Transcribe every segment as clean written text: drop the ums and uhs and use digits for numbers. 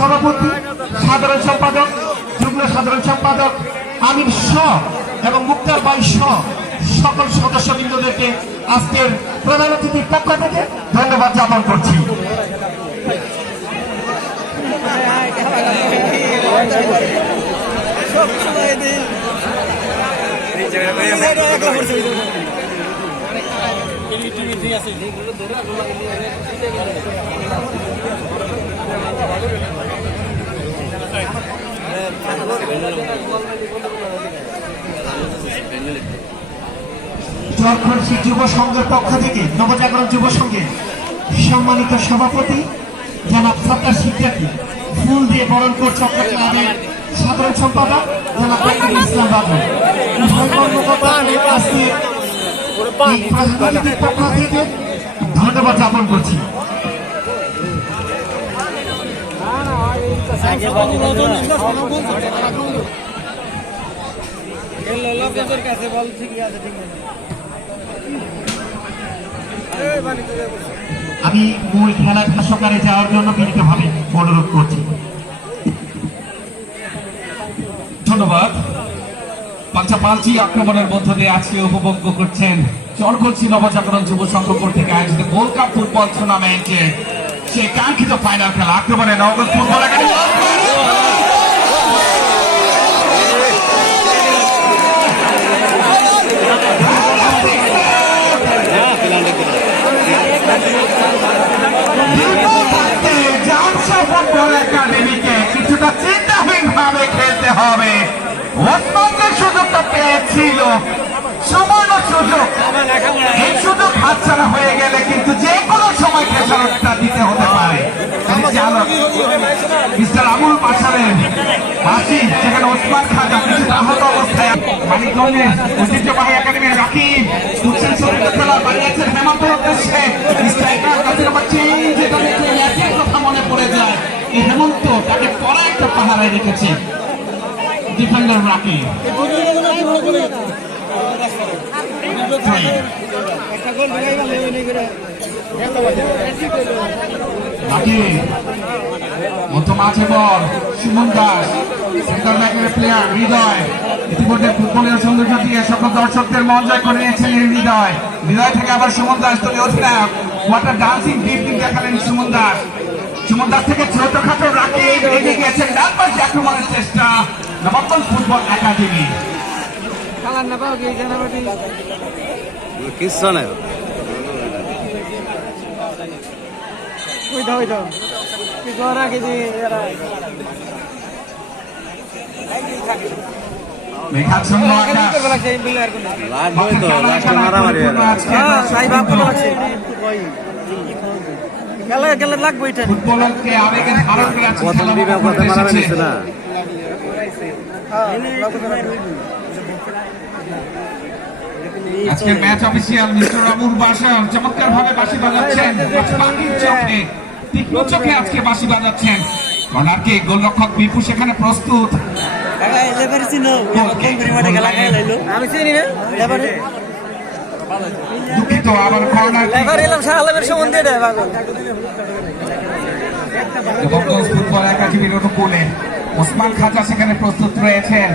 সভাপতি, সাধারণ সম্পাদক, যুগ্ম সাধারণ সম্পাদক আমির শাহ এবং মুক্তার ভাই সহ সকল সদস্যবৃন্দদেরকে আজকের প্রধান অতিথির পক্ষ থেকে ধন্যবাদ জ্ঞাপন করছি। চরখড়শি যুব সংঘের পক্ষ থেকে নবজাগরণ যুব সংঘের সম্মানিত সভাপতি জনাব সরকার শিক্ষার্থী ফুল দিয়ে বরণ করছে ক্লাবের সাধারণ সম্পাদক জনাব ইসলাম বাবু। পক্ষ থেকে ধন্যবাদ জ্ঞাপন করছি। আমি মূল খেলার ভাষ্যকারে যাওয়ার জন্য বিনীতভাবে অনুরোধ করছি। ধন্যবাদ। পাল্টাপাল্টি আক্রমণের মধ্য দিয়ে আজকে উপভোগ করছেন চরখড়শি নবজাগরণ যুব সংঘ কর্তৃক আয়োজিত গোল্ড কাপ ফুটবল টুর্নামেন্টে সেই কাঙ্ক্ষিত ফাইনাল খেলা। আক্রমণে নগদ ফুটবল একাডেমি একাডেমিকে কিছুটা চিন্তাহীন ভাবে খেলতে হবে। ওসমানদের সুযোগটা পেয়েছিল, সুবর্ণ সুযোগ, এই সুযোগ হাতছাড়া হয়ে গেলে কিন্তু যে কোনো সময় খেসারতটা দিতে হতে পারে। মিস্টার আবুল বাশারের হাসি সেখানে ওসমান খাজা কিছুটা আহত অবস্থায় মানিকগঞ্জের ঐতিহ্যবাহী একাডেমির রাকিব দুঃখের শরীর খেলা বাড়িয়েছেন হেমন্তের উদ্দেশ্যে চেঞ্জ কথা মনে পড়ে যায়। এই হেমন্ত তাকে পড়া একটা পাহারায় রেখেছে ডিফেন্ডার রাকিব। মাঝে বল সুমন দাস, সেন্টার ব্যাকের প্লেয়ার হৃদয় ইতিমধ্যে ফুটবলের সৌন্দর্য দিয়ে সকল দর্শকদের মন জয় করে নিয়েছিলেন হৃদয়। হৃদয় থেকে আবার সুমন দাস দলীয় অধিনায়ক ওয়াটার ডান্সিং টেকনিক দেখালেন সুমন দাস। সুমন দাস থেকে ছোটখাটো রাকিব এগিয়ে গিয়েছেন ডান পাশে আক্রমণের চেষ্টা নবাবগঞ্জ ফুটবল একাডেমি। মেঘাচ্ছন্ন আকাশ ফুটবলকে আবেগে ধারণ করে আজকের match official mister Abul Bashar চমৎকার ভাবে বাঁশি বাজাচ্ছেন, তীক্ষ্ণ চোখে আজকে বাঁশি বাজাচ্ছেন। কর্নারকে গোলরক্ষক বিপু সেখানে প্রস্তুত। দুঃখিত আবার কর্নার ফুটবল একাডেমির অনুকূলে ওসমান খাজা সেখানে প্রস্তুত রয়েছেন,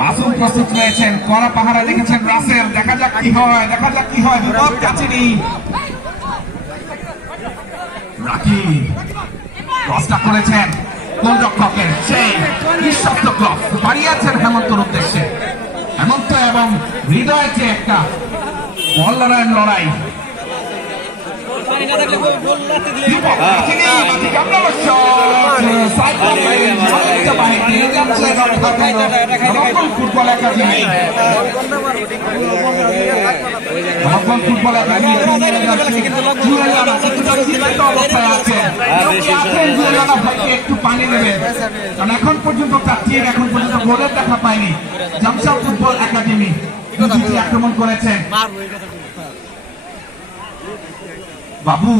মাসুম প্রস্তুত রয়েছেন, কড়া পাহারা রেখেছেন রাসেল। দেখা যাক কি হয়, দেখা যাক কি হয়। বিপদ কাছেনি রাকিব ক্রসটা করেছেন গোলরক্ষকের সেই নিঃশব্দ ক্রস বাড়িয়েছেন হেমন্তর উদ্দেশ্যে। হেমন্ত এবং হৃদয়ের যে একটা বল লড়াইয়ের লড়াই ফুটবল একাডেমি একটু পানি নেবেন, কারণ এখন পর্যন্ত এখন পর্যন্ত গোলের দেখা পায়নি। জামশা ফুটবল একাডেমি আক্রমণ করেছেন বাবু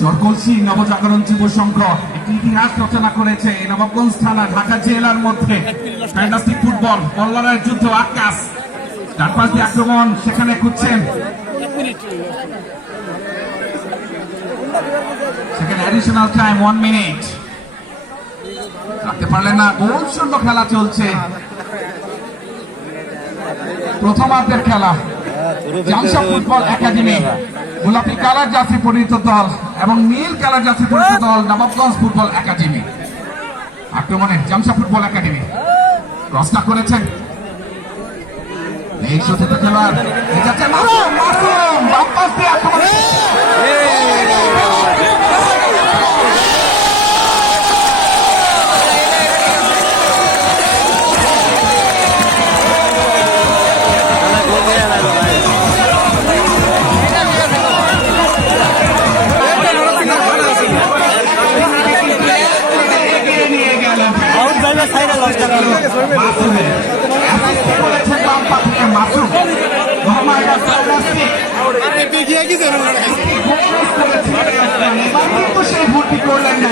চরকলসি নবজাগরণ যুব সংঘ একটি ইতিহাস রচনা করেছে নবাবগঞ্জ থানা ঢাকা জেলার মধ্যে। ফ্যান্টাস্টিক ফুটবল, বল্লারের যুদ্ধ, আকাশ ডান পাশ দিয়ে আক্রমণ, সেখানে খুঁজছেন, সেখানে অ্যাডিশনাল টাইম 1 মিনিট, রাখতে পারলেন না, গোল শূন্য খেলা চলছে। প্রথমার্ধের খেলা, জামশা ফুটবল একাডেমি গোলাপি কালার জার্সি পরিহিত দল এবং নীল কালার জার্সি পরিহিত দল নবাবগঞ্জ ফুটবল একাডেমি। আক্রমণে জামশা ফুটবল একাডেমি ক্রসটা করেছেন, এই শোতে খেলোয়াড় যাচ্ছে মাসুম, বাম পাশ দিয়ে আক্রমণ, সেই ভর্তি করলেন না